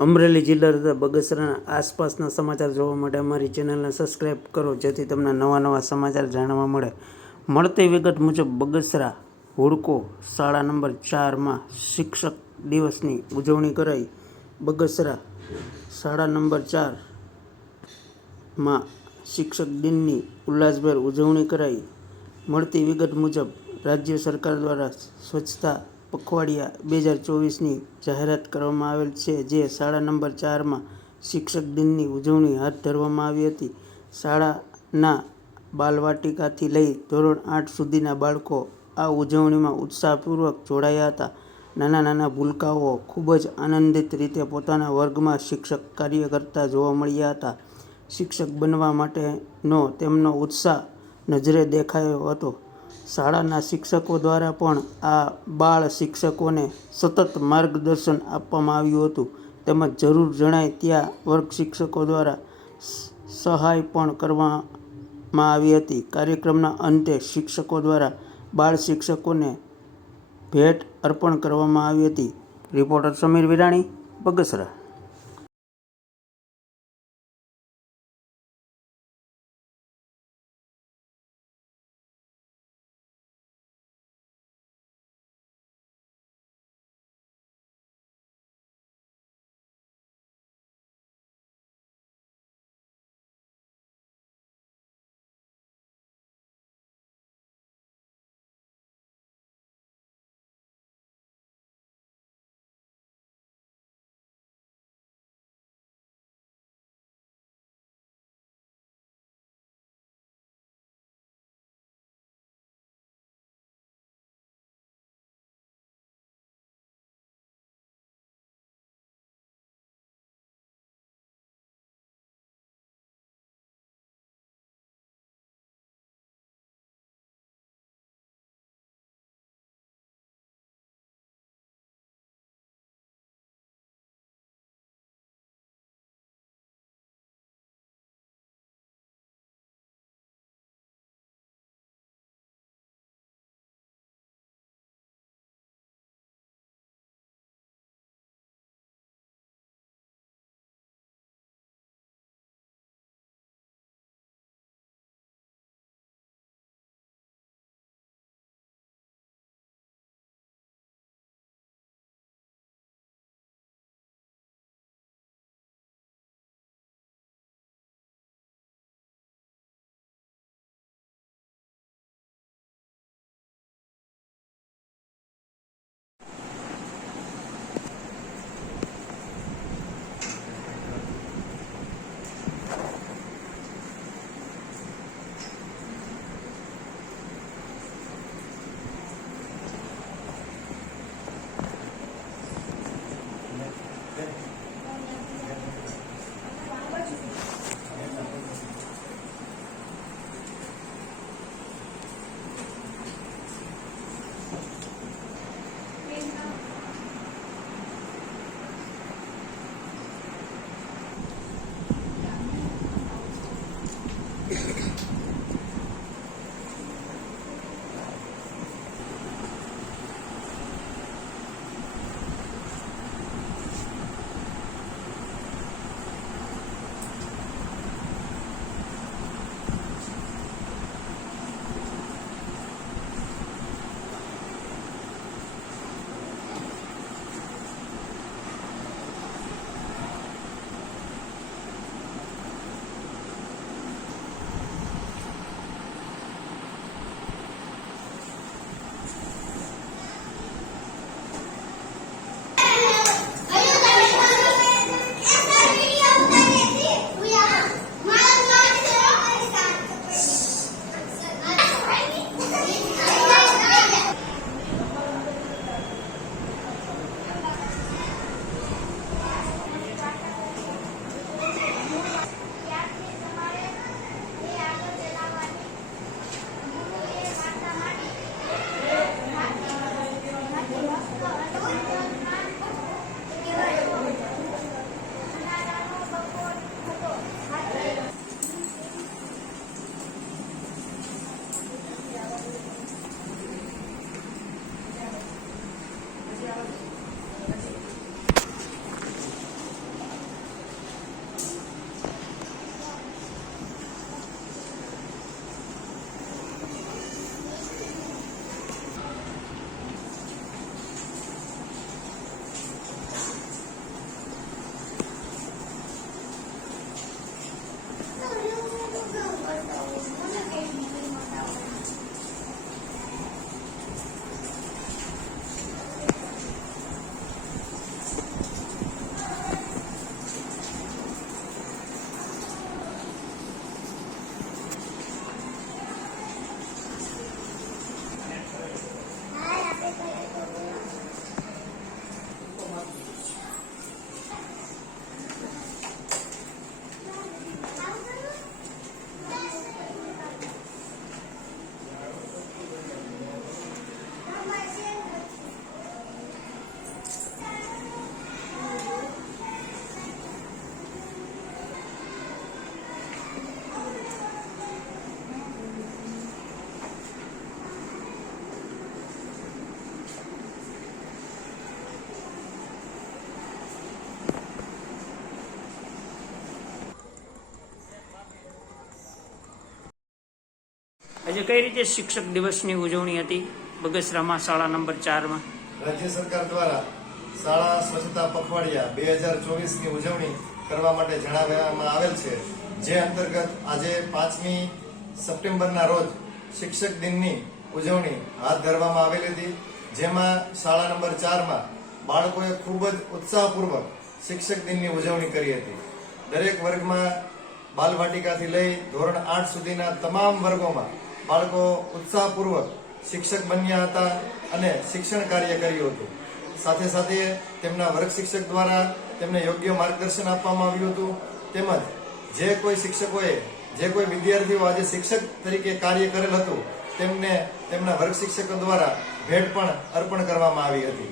અમરેલી જિલ્લા તથા બગસરાના આસપાસના સમાચાર જોવા માટે અમારી ચેનલને સબસ્ક્રાઈબ કરો, જેથી તમને નવા સમાચાર જાણવા મળે. મળતી વિગત મુજબ બગસરા હુડકો શાળા નંબર 4માં શિક્ષક દિવસની ઉજવણી કરાઈ. બગસરા શાળા નંબર 4માં શિક્ષક દિનની ઉલ્લાસભેર ઉજવણી કરાઈ. મળતી વિગત મુજબ રાજ્ય સરકાર દ્વારા સ્વચ્છતા પખવાડિયા 2024ની જાહેરાત કરવામાં આવેલ છે, જે શાળા નંબર 4માં શિક્ષક દિનની ઉજવણી હાથ ધરવામાં આવી હતી. શાળાના બાલવાટિકાથી લઈ ધોરણ 8 સુધીના બાળકો આ ઉજવણીમાં ઉત્સાહપૂર્વક જોડાયા હતા. નાના ભૂલકાઓ ખૂબ જ આનંદિત રીતે પોતાના વર્ગમાં શિક્ષક કાર્ય કરતા જોવા મળ્યા હતા. શિક્ષક બનવા માટેનો તેમનો ઉત્સાહ નજરે દેખાયો હતો. શાળાના શિક્ષકો દ્વારા પણ આ બાળ શિક્ષકોને સતત માર્ગદર્શન આપવામાં આવ્યું હતું, તેમજ જરૂર જણાય ત્યાં વર્ગ શિક્ષકો દ્વારા સહાય પણ કરવામાં આવી હતી. કાર્યક્રમના અંતે શિક્ષકો દ્વારા બાળ શિક્ષકોને ભેટ અર્પણ કરવામાં આવી હતી. રિપોર્ટર સમીર વિરાણી, બગસરા. આજે કઈ રીતે શિક્ષક દિવસની ઉજવણી હતી બગસરામાં શાળા નંબર 4માં? રાજ્ય સરકાર દ્વારા શાળા સ્વચ્છતા પખવાડિયા 2024ની ઉજવણી કરવા માટે જણાવવામાં આવેલ છે, જે અંતર્ગત આજે 5મી સપ્ટેમ્બરના રોજ શિક્ષક દિનની ઉજવણી હાથ ધરવામાં આવેલી હતી, જેમાં શાળા નંબર 4માં બાળકોએ ખૂબ જ ઉત્સાહપૂર્વક શિક્ષક દિનની ઉજવણી કરી હતી. દરેક વર્ગમાં બાલવાટિકાથી લઈ ધોરણ 8 સુધીના તમામ વર્ગોમાં બાળકો ઉત્સાહપૂર્વક શિક્ષક બન્યા હતા અને શિક્ષણ કાર્ય કર્યું હતું. સાથે સાથે તેમના વર્ગ શિક્ષક દ્વારા તેમને યોગ્ય માર્ગદર્શન આપવામાં આવ્યું હતું, તેમજ જે કોઈ શિક્ષકોએ જે કોઈ વિદ્યાર્થીઓ આજે શિક્ષક તરીકે કાર્ય કરેલ હતું તેમને તેમના વર્ગ શિક્ષકો દ્વારા ભેટ પણ અર્પણ કરવામાં આવી હતી.